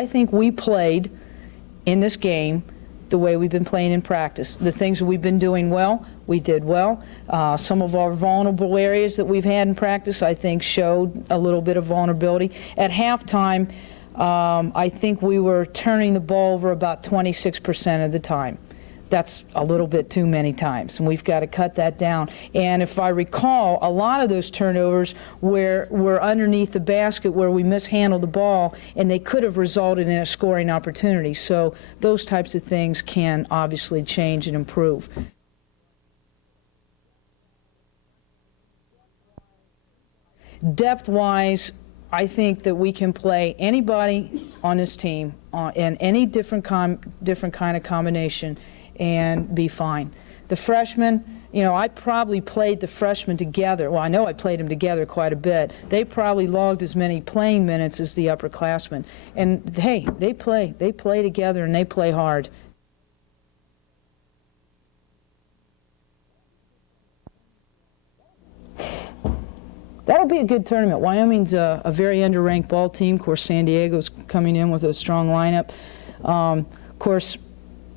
I think we played in this game the way we've been playing in practice. The things that we've been doing well, we did well. Some of our vulnerable areas that we've had in practice, I think, showed a little bit of vulnerability. At halftime, I think we were turning the ball over about 26% of the time. That's a little bit too many times, and we've got to cut that down. And if I recall, a lot of those turnovers were underneath the basket where we mishandled the ball, and they could have resulted in a scoring opportunity. So those types of things can obviously change and improve. Depth-wise, I think that we can play anybody on this team in any different kind of combination and be fine. The freshmen, you know, I probably played the freshmen together. Well, I know I played them together quite a bit. They probably logged as many playing minutes as the upperclassmen. And hey, they play together and they play hard. That'll be a good tournament. Wyoming's a very underranked ball team. Of course, San Diego's coming in with a strong lineup. Of course,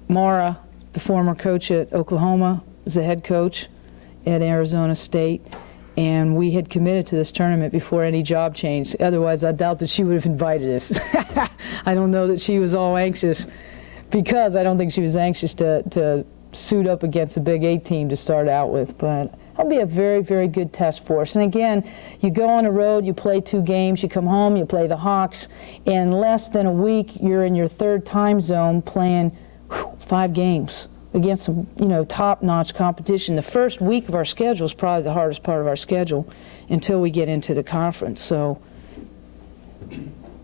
Mara, the former coach at Oklahoma, is the head coach at Arizona State, and we had committed to this tournament before any job change. Otherwise, I doubt that she would have invited us. I don't know that she was all anxious, because I don't think she was anxious to suit up against a Big 8 team to start out with. But that'll be a very, very good test for us. And again, you go on the road, you play 2 games, you come home, you play the Hawks. In less than a week, you're in your 3rd time zone playing 5 games against some, you know, top-notch competition. The first week of our schedule is probably the hardest part of our schedule until we get into the conference. So,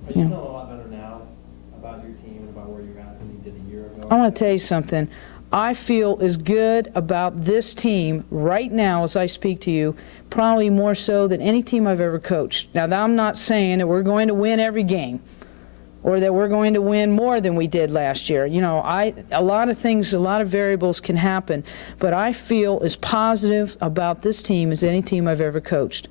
But you know a lot better now about your team and about where you're at than you did a year ago. I want to tell you something. I feel as good about this team right now as I speak to you, probably more so than any team I've ever coached. Now, I'm not saying that we're going to win every game, or that we're going to win more than we did last year. You know, a lot of things, a lot of variables can happen, but I feel as positive about this team as any team I've ever coached.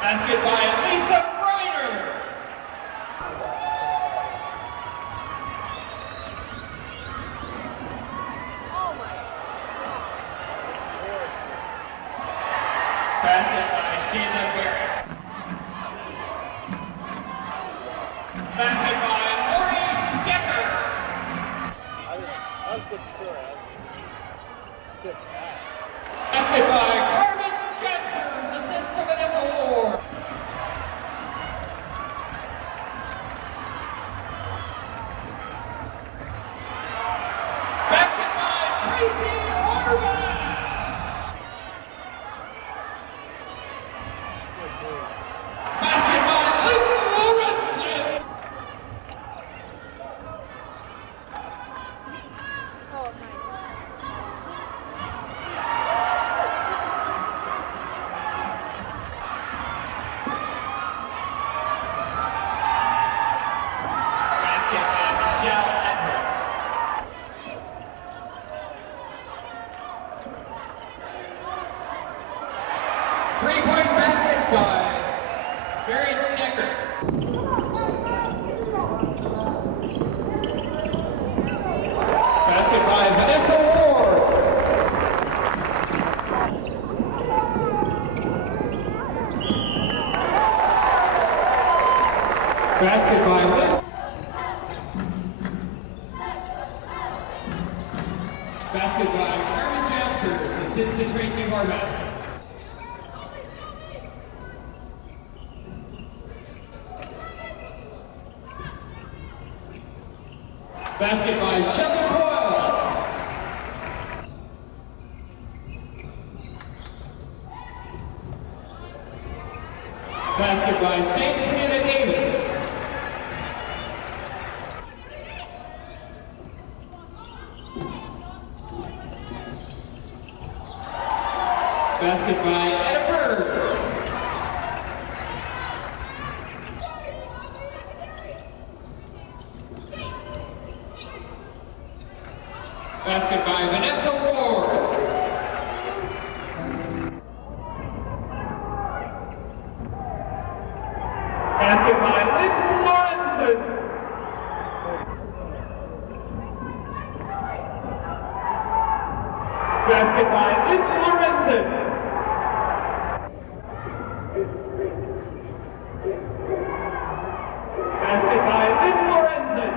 Basket by Lisa Reiner. Basket by Shayla Barrett. Basket by Lori Decker. That was a good story. That was a good pass. Basket by Carmen Jaspers, assist to Vanessa Ward. Basket by Tracy Waterman. Basket by Luke Lorenzen. Oh, nice. Basket by Michelle Edwards. Three-point basket by Barry Decker. Basket by Vanessa Ward. Basket by Whit. Basket by Carmen Jaspers, assist to Tracy Horvath. Basket by Shelly Coyle. Basket by St. Camilla Davis. Basket by Etta Bird. Basket by Vanessa Ward. Basket by Lynn Lorenzen. Basket by Lynn Lorenzen. Basket by Lynn Lorenzen.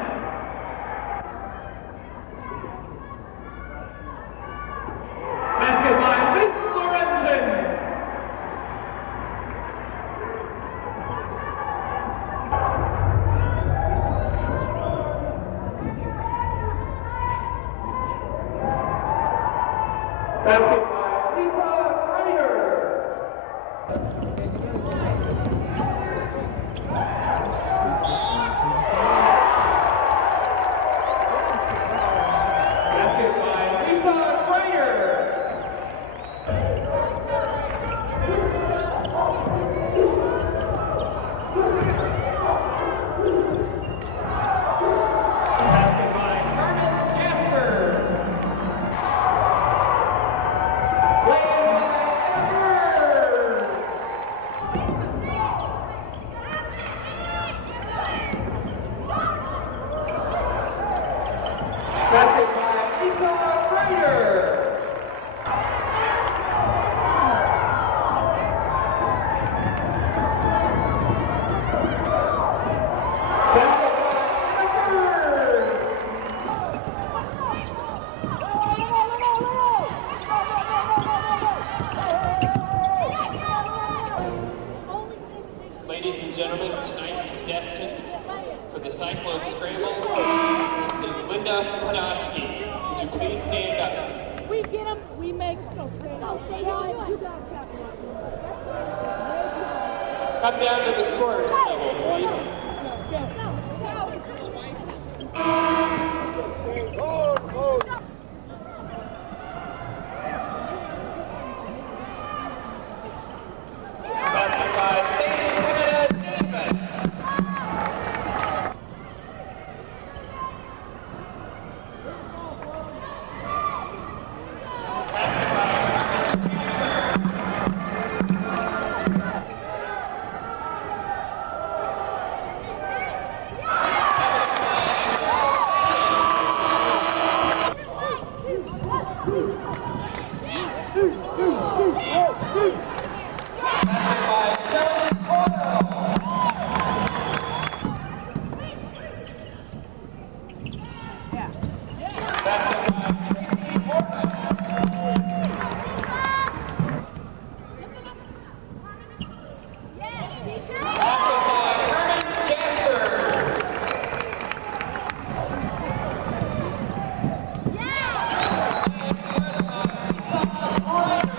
Basket by Lynn Lorenzen. Basket by Lisa Ryder. Basket by Lisa Ryder. Basket by Carmen Jaspers. Played by Etta Bird. Basket by Lisa Ryder. Basket by Etta Bird. Ladies and gentlemen, tonight's contestant for the Cyclone Scramble is Linda Podolsky. Would you please stand up? We get them, we make them. Come down to the scorer's table, please. Basket by St. Camilla Davis. Basket by Shelly Coyle. Basket by Tracy Horvath. Basket by Carmen Jaspers. Lisa Ryder.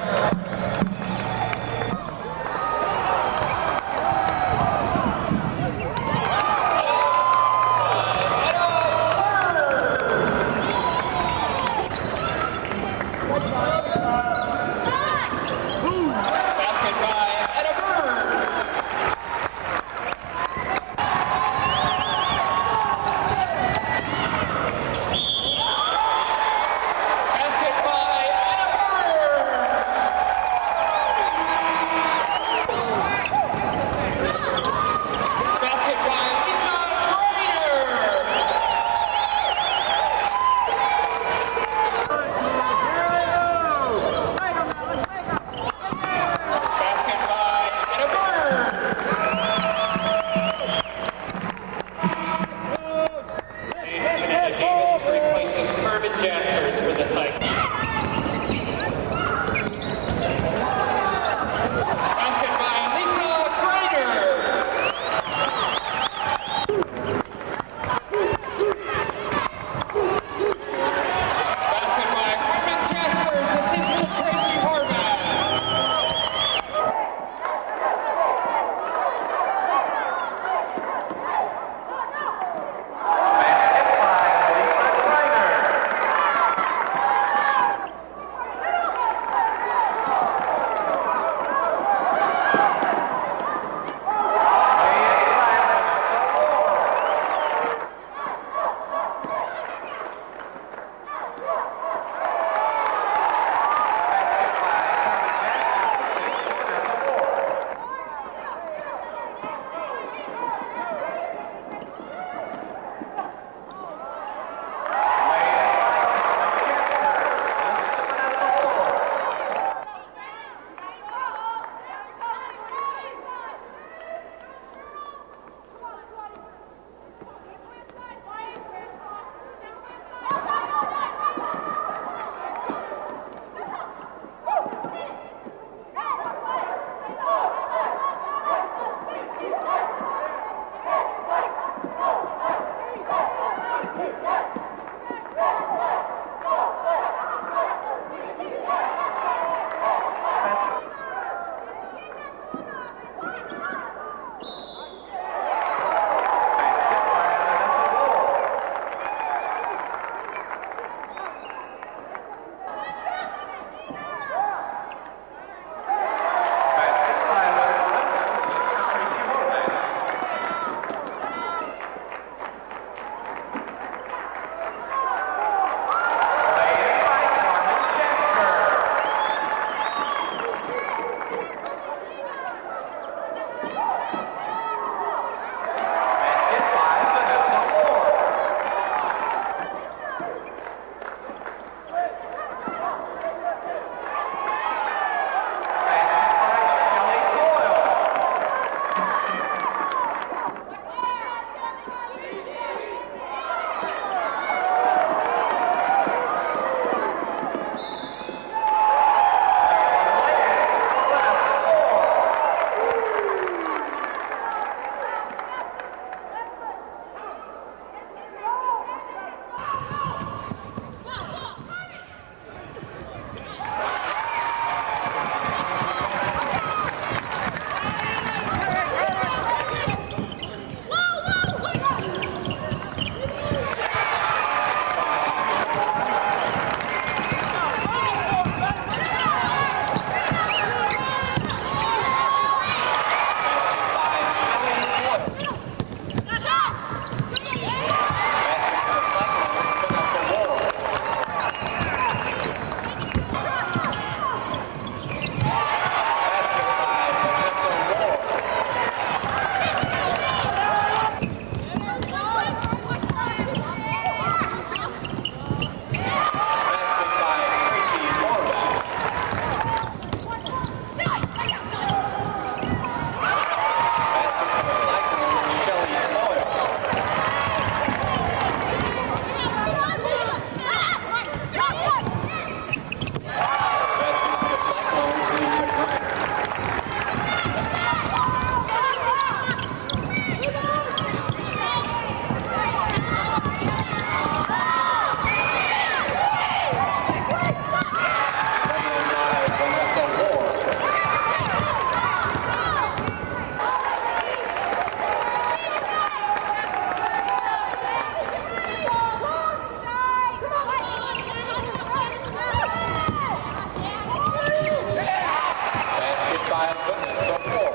5 minutes of 4.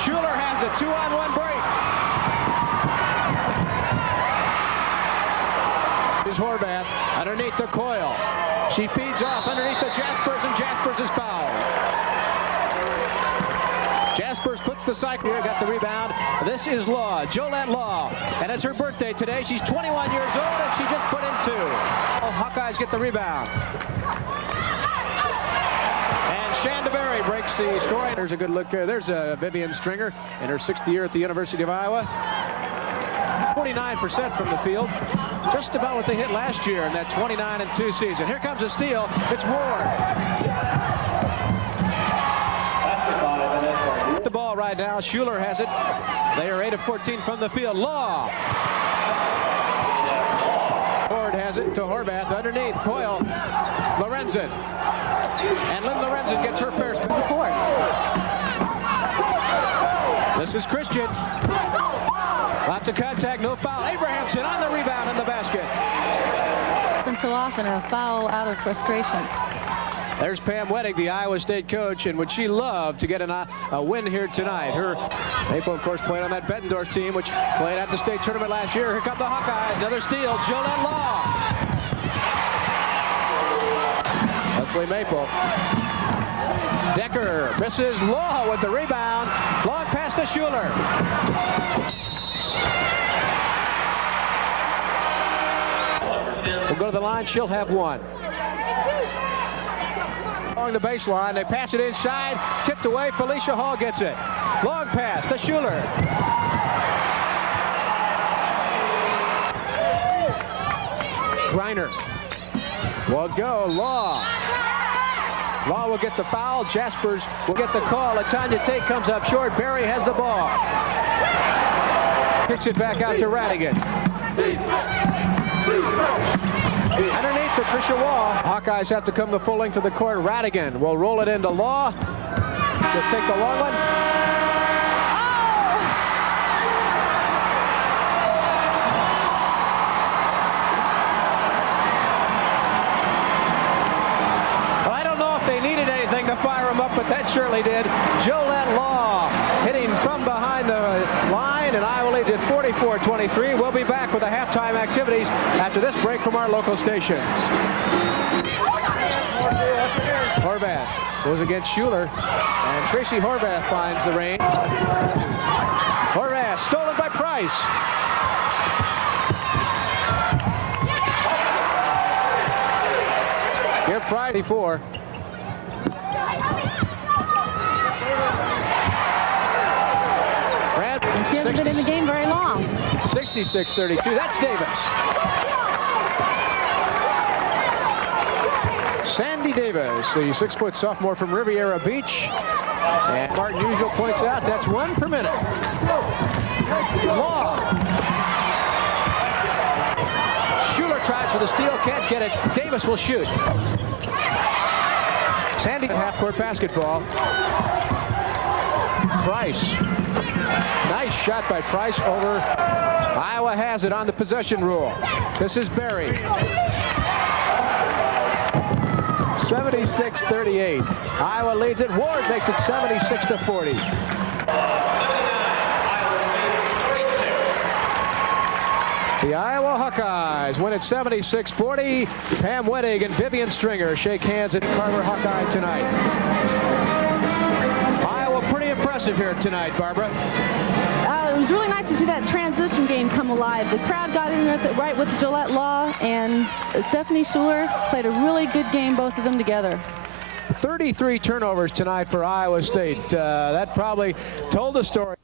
Schuler has it, 2-on-1 break. Here's Horvath underneath the coil. She feeds off underneath the Jaspers, and Jaspers is fouled. Jaspers puts the cycle here, got the rebound. This is Law, Jolette Law, and it's her birthday today. She's 21 years old, and she just put in 2. Hawkeyes get the rebound. And Shandaberry breaks the score. There's a good look there. There's Vivian Stringer in her 6th year at the University of Iowa. 49% from the field. Just about what they hit last year in that 29-2 season. Here comes a steal. It's Ward. The ball right now. Schuler has it. They are 8 of 14 from the field. Law. Ward has it to Horvath underneath. Coyle. Lorenzen. And Lynn Lorenzen gets her fair spin to court. This is Christian. Lots of contact, no foul. Abrahamson on the rebound in the basket. And so often a foul out of frustration. There's Pam Wettig, the Iowa State coach, and would she love to get a win here tonight? Her Maple, of course, played on that Bettendorf team, which played at the state tournament last year. Here come the Hawkeyes. Another steal. Jolette Law. Leslie Maple. Decker misses. Law with the rebound. Long pass to Schuler. We'll go to the line. She'll have 1. Along the baseline, they pass it inside. Tipped away. Felicia Hall gets it. Long pass to Schuler. Griner will go. Law. Law will get the foul. Jaspers will get the call. Latanya Tate comes up short. Barry has the ball. Kicks it back out to Radigan. Underneath to Tricia Wall. Hawkeyes have to come the full length of the court. Radigan will roll it into Law. He'll take the long one. Well, I don't know if they needed anything to fire him up, but that surely did. Jolette Law hitting from behind the line. line, and Iowa leads at 44-23. We'll be back with the halftime activities after this break from our local stations. Horvath goes against Schuler, and Tracy Horvath finds the reins. Horvath stolen by Price. Give Friday 4. And she hasn't been in the game very long. 66-32. That's Davis. Sandy Davis, the 6-foot sophomore from Riviera Beach. And Martin Usual points out that's 1 per minute. Law. Schuler tries for the steal, can't get it. Davis will shoot. Sandy half-court basketball. Price. Nice shot by Price over. Iowa has it on the possession rule. This is Berry. 76-38. Iowa leads it. Ward makes it 76-40. The Iowa Hawkeyes win at 76-40. Pam Wedig and Vivian Stringer shake hands at Carver Hawkeye tonight. Iowa pretty impressive here tonight, Barbara. It was really nice to see that transition game come alive. The crowd got in there right with Gillette Law, and Stephanie Schuler played a really good game, both of them together. 33 turnovers tonight for Iowa State. That probably told the story.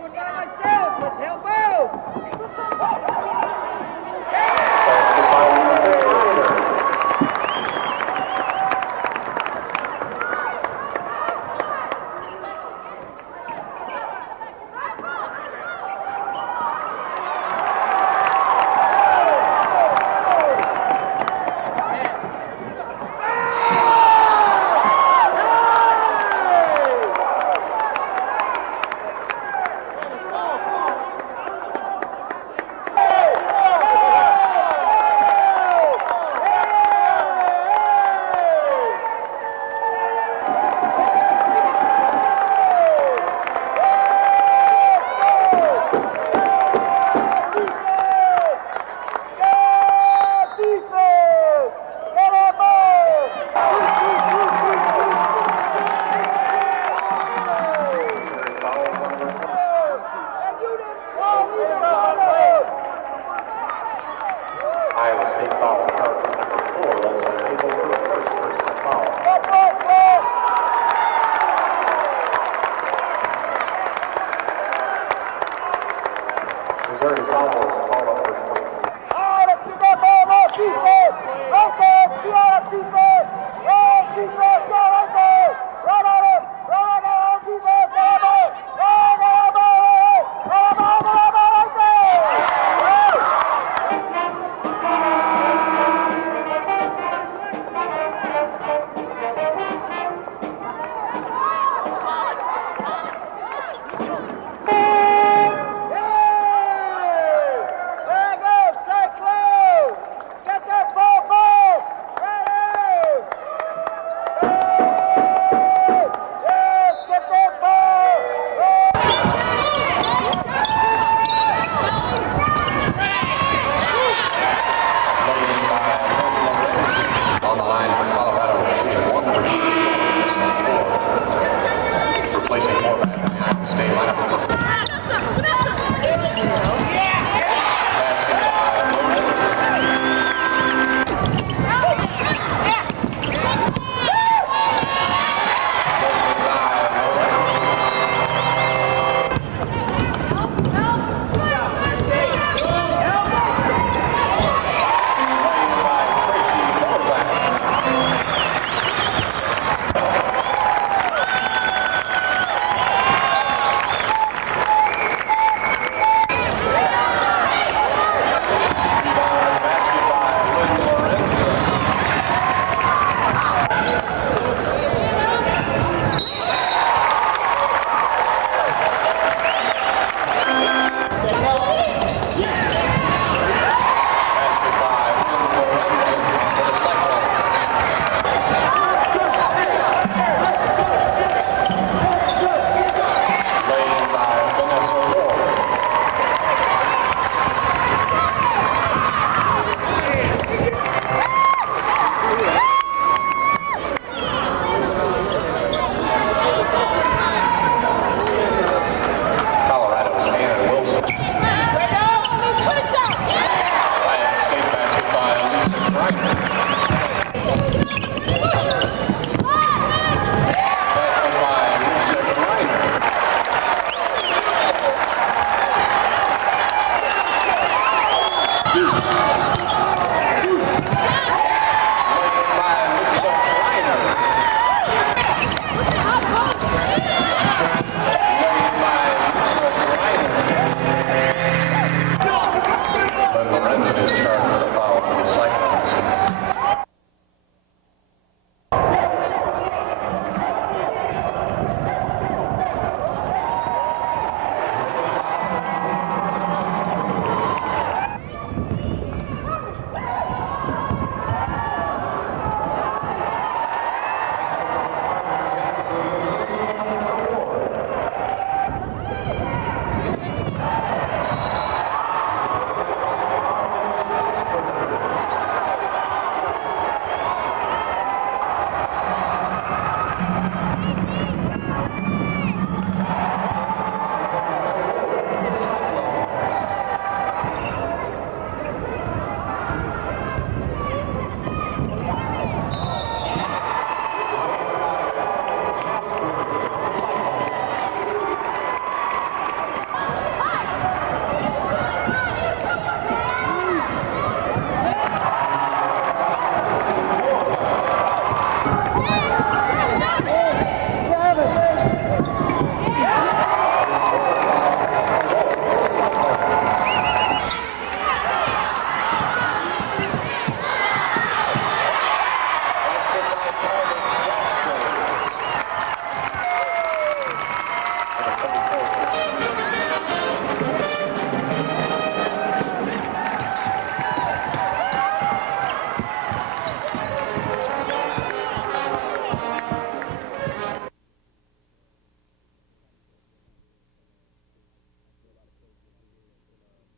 do it by myself. Let's help out. Iowa State foul charge number 4. That's an able first personal foul. Missouri Cowboys call up for 20. Let's get that ball off defense. Right there. Be on our defense. Oh, defense, go right there. Run on it. Run on defense. Run on it. Run on it. Run on it. Right there. There it goes. Stay close. Get that ball. Ready.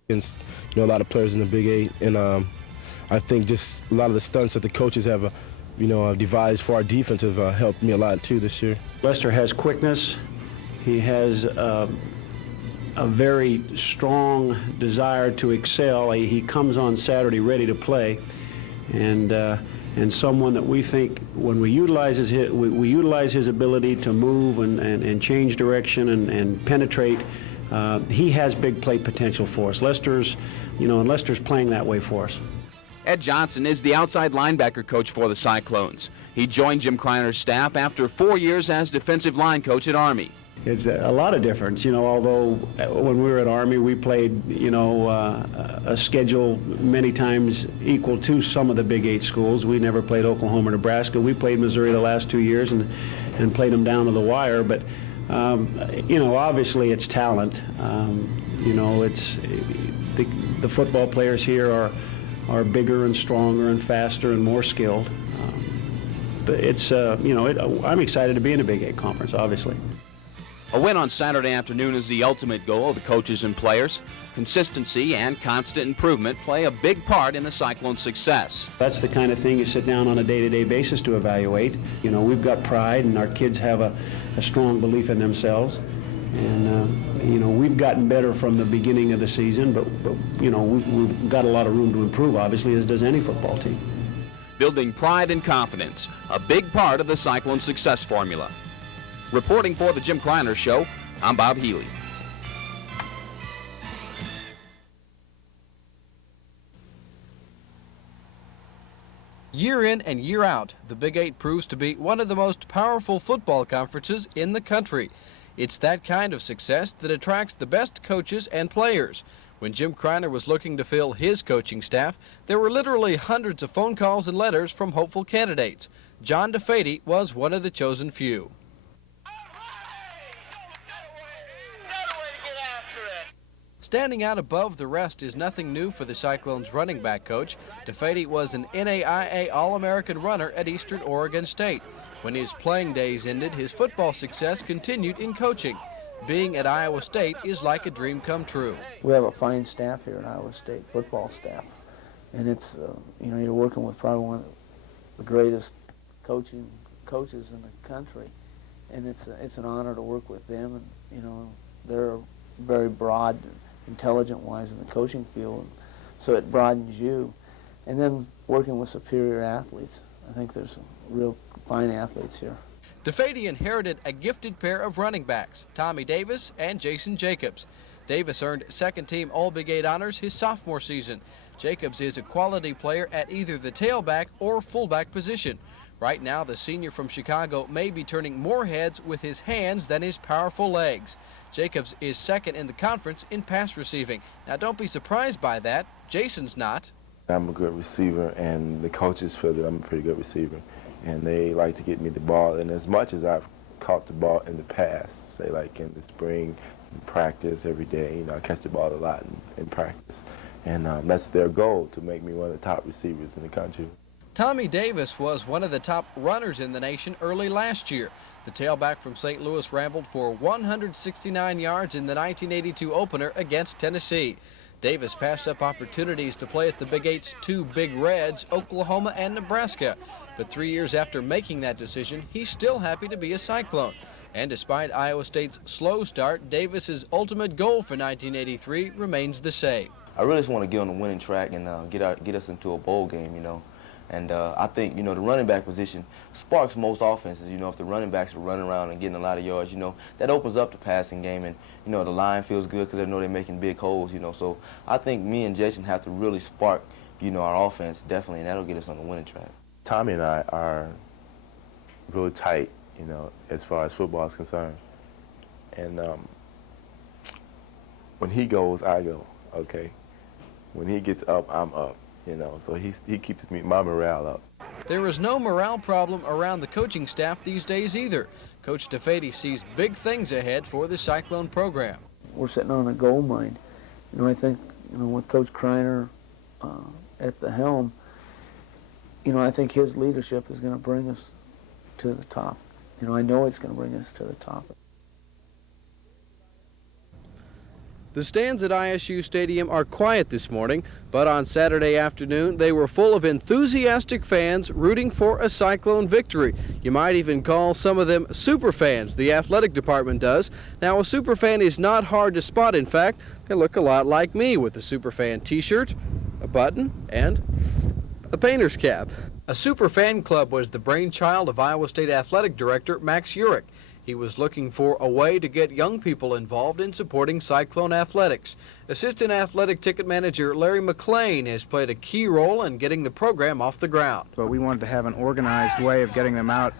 against, a lot of players in the Big Eight, and I think just a lot of the stunts that the coaches have, devised for our defense have helped me a lot too this year. Lester has quickness. He has a very strong desire to excel. He comes on Saturday ready to play, and someone that we think when we utilize his ability to move and change direction and penetrate. He has big play potential for us. Lester's playing that way for us. Ed Johnson is the outside linebacker coach for the Cyclones. He joined Jim Kreiner's staff after 4 years as defensive line coach at Army. It's a lot of difference, although when we were at Army, we played, a schedule many times equal to some of the Big Eight schools. We never played Oklahoma or Nebraska. We played Missouri the last 2 years and played them down to the wire. But, obviously it's talent. It's the football players here are bigger and stronger and faster and more skilled. But it's, I'm excited to be in a Big Eight conference, obviously. A win on Saturday afternoon is the ultimate goal of the coaches and players. Consistency and constant improvement play a big part in the Cyclones' success. That's the kind of thing you sit down on a day-to-day basis to evaluate. We've got pride, and our kids have a strong belief in themselves. And, we've gotten better from the beginning of the season, but we've got a lot of room to improve, obviously, as does any football team. Building pride and confidence, a big part of the Cyclones' success formula. Reporting for the Jim Kreiner Show, I'm Bob Healy. Year in and year out, the Big Eight proves to be one of the most powerful football conferences in the country. It's that kind of success that attracts the best coaches and players. When Jim Kreiner was looking to fill his coaching staff, there were literally hundreds of phone calls and letters from hopeful candidates. John DeFady was one of the chosen few. Standing out above the rest is nothing new for the Cyclones running back coach. DeFady was an NAIA All-American runner at Eastern Oregon State. When his playing days ended, his football success continued in coaching. Being at Iowa State is like a dream come true. We have a fine staff here at Iowa State, football staff. And it's, you're working with probably one of the greatest coaches in the country. And it's an honor to work with them. And, they're very broad, intelligent-wise in the coaching field, so it broadens you. And then working with superior athletes. I think there's some real fine athletes here. DeFady inherited a gifted pair of running backs, Tommy Davis and Jason Jacobs. Davis earned second-team All-Big Eight honors his sophomore season. Jacobs is a quality player at either the tailback or fullback position. Right now, the senior from Chicago may be turning more heads with his hands than his powerful legs. Jacobs is second in the conference in pass receiving. Now, don't be surprised by that. Jason's not. I'm a good receiver, and the coaches feel that I'm a pretty good receiver, and they like to get me the ball. And as much as I've caught the ball in the past, say like in the spring, in practice every day, I catch the ball a lot in practice. And that's their goal, to make me one of the top receivers in the country. Tommy Davis was one of the top runners in the nation early last year. The tailback from St. Louis rambled for 169 yards in the 1982 opener against Tennessee. Davis passed up opportunities to play at the Big Eight's two Big Reds, Oklahoma and Nebraska. But 3 years after making that decision, he's still happy to be a Cyclone. And despite Iowa State's slow start, Davis's ultimate goal for 1983 remains the same. I really just want to get on the winning track and get us into a bowl game, And I think, the running back position sparks most offenses. If the running backs are running around and getting a lot of yards, that opens up the passing game. And, the line feels good because they know they're making big holes, So I think me and Jason have to really spark, our offense, definitely, and that'll get us on the winning track. Tommy and I are really tight, as far as football is concerned. And when he goes, I go, okay? When he gets up, I'm up. So he keeps my morale up. There is no morale problem around the coaching staff these days either. Coach DeFady sees big things ahead for the Cyclone program. We're sitting on a gold mine. I think, with Coach Kreiner at the helm, I think his leadership is going to bring us to the top. I know it's going to bring us to the top. The stands at ISU Stadium are quiet this morning, but on Saturday afternoon they were full of enthusiastic fans rooting for a Cyclone victory. You might even call some of them super fans, the athletic department does. Now, a super fan is not hard to spot. In fact, they look a lot like me with a super fan t-shirt, a button, and a painter's cap. A super fan club was the brainchild of Iowa State Athletic Director Max Urich. He was looking for a way to get young people involved in supporting Cyclone athletics. Assistant athletic ticket manager Larry McLean has played a key role in getting the program off the ground. But we wanted to have an organized way of getting them out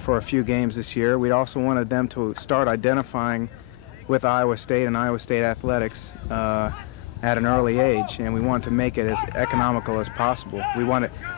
for a few games this year. We also wanted them to start identifying with Iowa State and Iowa State athletics at an early age, and we wanted to make it as economical as possible.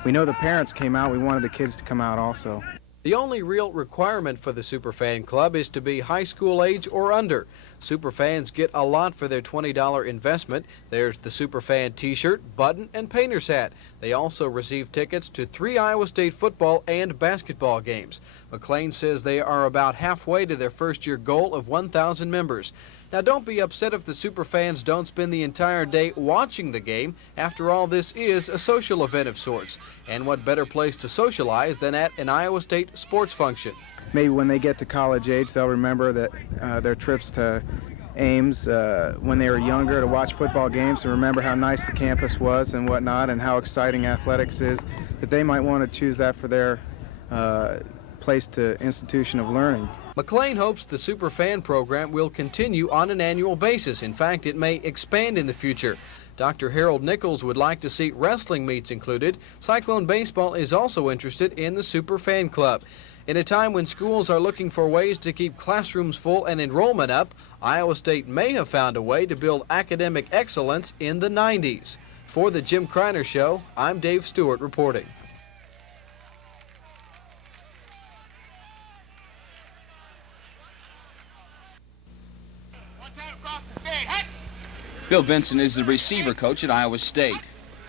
We know the parents came out, we wanted the kids to come out also. The only real requirement for the Superfan Club is to be high school age or under. Superfans get a lot for their $20 investment. There's the Superfan t-shirt, button, and painter's hat. They also receive tickets to 3 Iowa State football and basketball games. McLean says they are about halfway to their first-year goal of 1,000 members. Now, don't be upset if the Superfans don't spend the entire day watching the game. After all, this is a social event of sorts. And what better place to socialize than at an Iowa State sports function? Maybe when they get to college age, they'll remember that their trips to Ames when they were younger to watch football games and remember how nice the campus was and whatnot and how exciting athletics is, that they might want to choose that for their place to institution of learning. McLean hopes the Superfan program will continue on an annual basis. In fact, it may expand in the future. Dr. Harold Nichols would like to see wrestling meets included. Cyclone Baseball is also interested in the Superfan Club. In a time when schools are looking for ways to keep classrooms full and enrollment up, Iowa State may have found a way to build academic excellence in the 90s. For the Jim Kreiner Show, I'm Dave Stewart reporting. Bill Vincent is the receiver coach at Iowa State.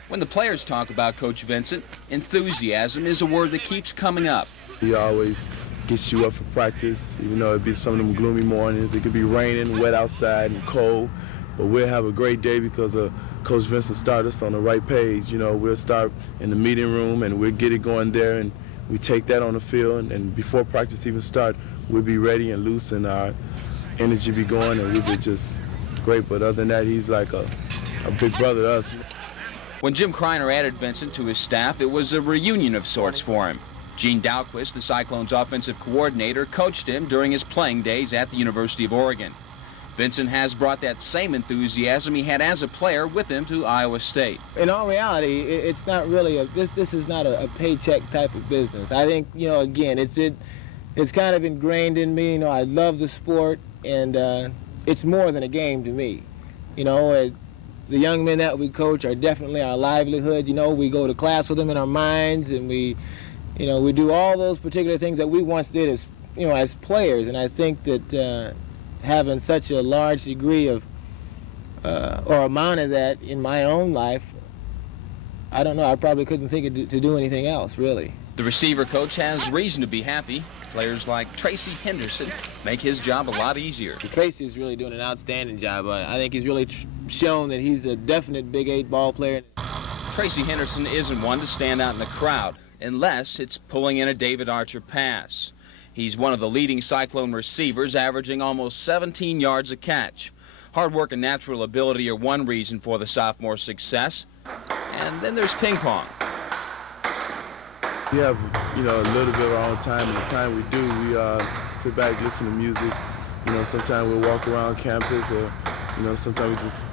When the players talk about Coach Vincent, enthusiasm is a word that keeps coming up. He always gets you up for practice, even though it be some of them gloomy mornings. It could be raining, wet outside, and cold. But we'll have a great day because Coach Vincent started us on the right page. You know, we'll start in the meeting room and we'll get it going there, and we take that on the field. And before practice even start, we'll be ready and loose, and our energy be going, and we'll be just great. But other than that, he's like a big brother to us. When Jim Kreiner added Vincent to his staff, it was a reunion of sorts for him. Gene Dalquist, the Cyclones' offensive coordinator, coached him during his playing days at the University of Oregon. Vincent has brought that same enthusiasm he had as a player with him to Iowa State. In all reality, it's not really this is not a paycheck type of business. I think, you know, again, it's kind of ingrained in me. You know, I love the sport, and it's more than a game to me. You know, the young men that we coach are definitely our livelihood. You know, we go to class with them in our minds, and we do all those particular things that we once did as players. And I think that having such a large degree of or amount of that in my own life, I don't know, I probably couldn't think to do anything else, really. The receiver coach has reason to be happy. Players like Tracy Henderson make his job a lot easier. Tracy is really doing an outstanding job. I think he's really shown that he's a definite Big 8 ball player. Tracy Henderson isn't one to stand out in the crowd unless it's pulling in a David Archer pass. He's one of the leading Cyclone receivers, averaging almost 17 yards a catch. Hard work and natural ability are one reason for the sophomore's success. And then there's ping pong. We have, a little bit of our own time, and the time we do, we sit back, listen to music. Sometimes we'll walk around campus, or, sometimes we just,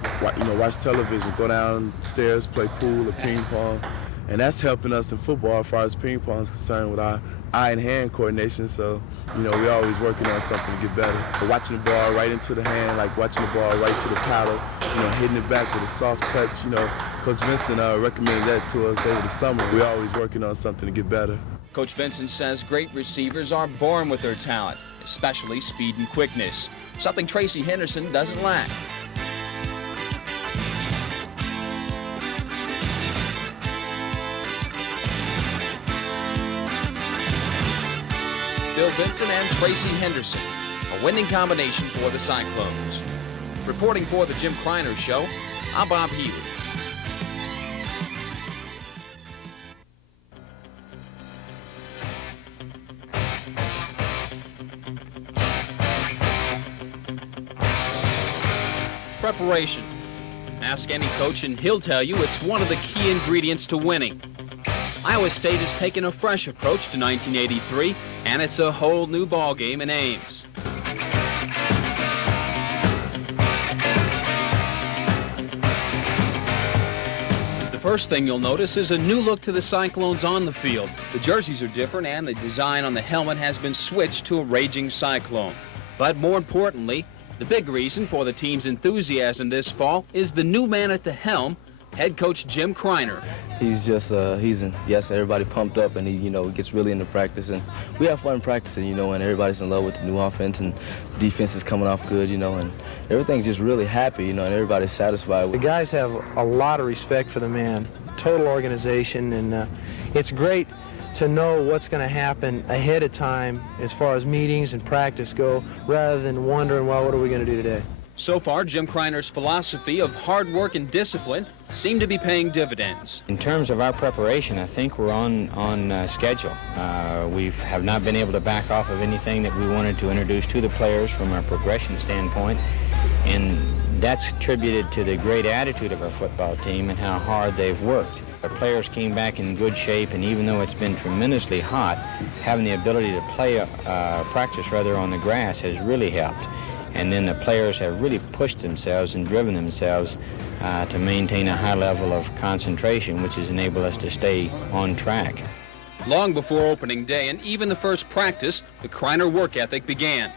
watch television, go downstairs, play pool or ping pong. And that's helping us in football as far as ping pong is concerned with our eye and hand coordination. So, we're always working on something to get better. But watching the ball right into the hand, like watching the ball right to the paddle, hitting it back with a soft touch. Coach Vincent recommended that to us over the summer. We're always working on something to get better. Coach Vincent says great receivers are born with their talent, especially speed and quickness, something Tracy Henderson doesn't lack. Bill Vincent and Tracy Henderson, a winning combination for the Cyclones. Reporting for the Jim Kreiner Show, I'm Bob Healy. Preparation. Ask any coach and he'll tell you it's one of the key ingredients to winning. Iowa State has taken a fresh approach to 1983, and it's a whole new ballgame in Ames. The first thing you'll notice is a new look to the Cyclones on the field. The jerseys are different, and the design on the helmet has been switched to a raging cyclone. But more importantly, the big reason for the team's enthusiasm this fall is the new man at the helm, head coach Jim Kreiner. He's just, yes, everybody pumped up, and he, gets really into practice, and we have fun practicing, and everybody's in love with the new offense, and defense is coming off good, and everything's just really happy, and everybody's satisfied. The guys have a lot of respect for the man, total organization, and it's great to know what's going to happen ahead of time as far as meetings and practice go, rather than wondering, well, what are we going to do today? So far, Jim Kreiner's philosophy of hard work and discipline seem to be paying dividends. In terms of our preparation, I think we're on schedule. We have not been able to back off of anything that we wanted to introduce to the players from a progression standpoint, and that's attributed to the great attitude of our football team and how hard they've worked. Our players came back in good shape, and even though it's been tremendously hot, having the ability to practice on the grass has really helped. And then the players have really pushed themselves and driven themselves to maintain a high level of concentration, which has enabled us to stay on track. Long before opening day and even the first practice, the Kreiner work ethic began.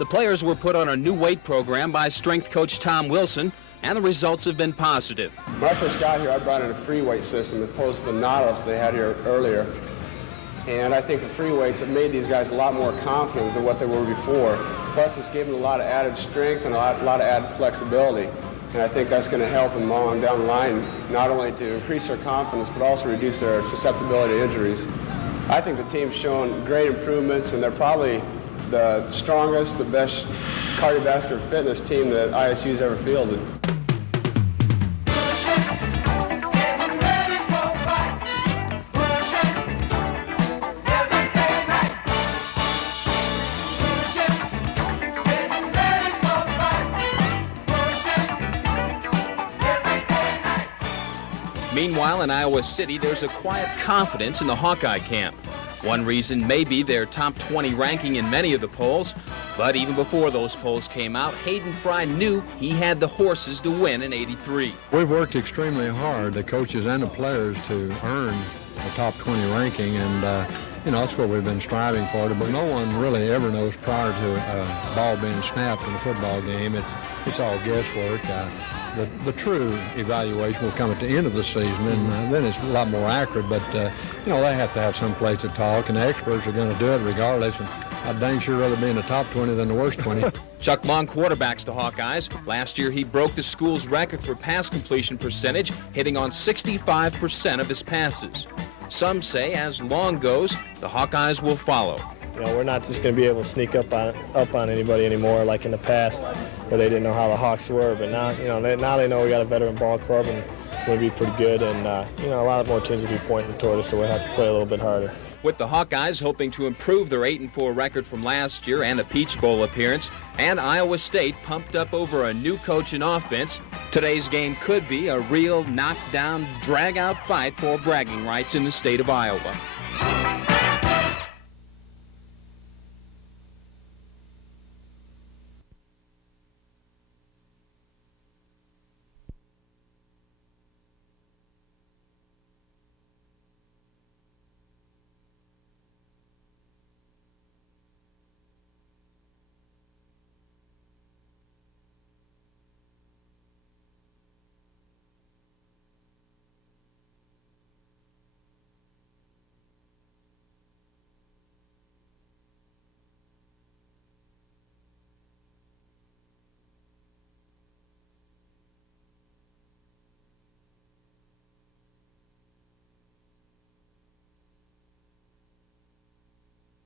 The players were put on a new weight program by strength coach Tom Wilson, and the results have been positive. When I first got here, I brought in a free weight system as opposed to the Nautilus they had here earlier. And I think the free weights have made these guys a lot more confident than what they were before. Plus, it's given them a lot of added strength and a lot of added flexibility. And I think that's going to help them on down the line, not only to increase their confidence, but also reduce their susceptibility to injuries. I think the team's shown great improvements, and they're probably the strongest, the best cardiovascular fitness team that ISU's ever fielded. Meanwhile, in Iowa City, there's a quiet confidence in the Hawkeye camp. One reason may be their top 20 ranking in many of the polls, but even before those polls came out, Hayden Fry knew he had the horses to win in '83. We've worked extremely hard, the coaches and the players, to earn a top 20 ranking, and that's what we've been striving for. But no one really ever knows prior to a ball being snapped in a football game. It's all guesswork. The true evaluation will come at the end of the season, and then it's a lot more accurate. But, they have to have some place to talk, and the experts are going to do it regardless. And I'd dang sure rather be in the top 20 than the worst 20. Chuck Long quarterbacks the Hawkeyes. Last year, he broke the school's record for pass completion percentage, hitting on 65% of his passes. Some say as Long goes, the Hawkeyes will follow. We're not just going to be able to sneak up on anybody anymore like in the past where they didn't know how the Hawks were. But now, now they know we got a veteran ball club and we'll be pretty good. And, a lot more teams will be pointing toward us, so we'll have to play a little bit harder. With the Hawkeyes hoping to improve their 8-4 record from last year and a Peach Bowl appearance, and Iowa State pumped up over a new coach and offense, today's game could be a real knockdown, drag-out fight for bragging rights in the state of Iowa.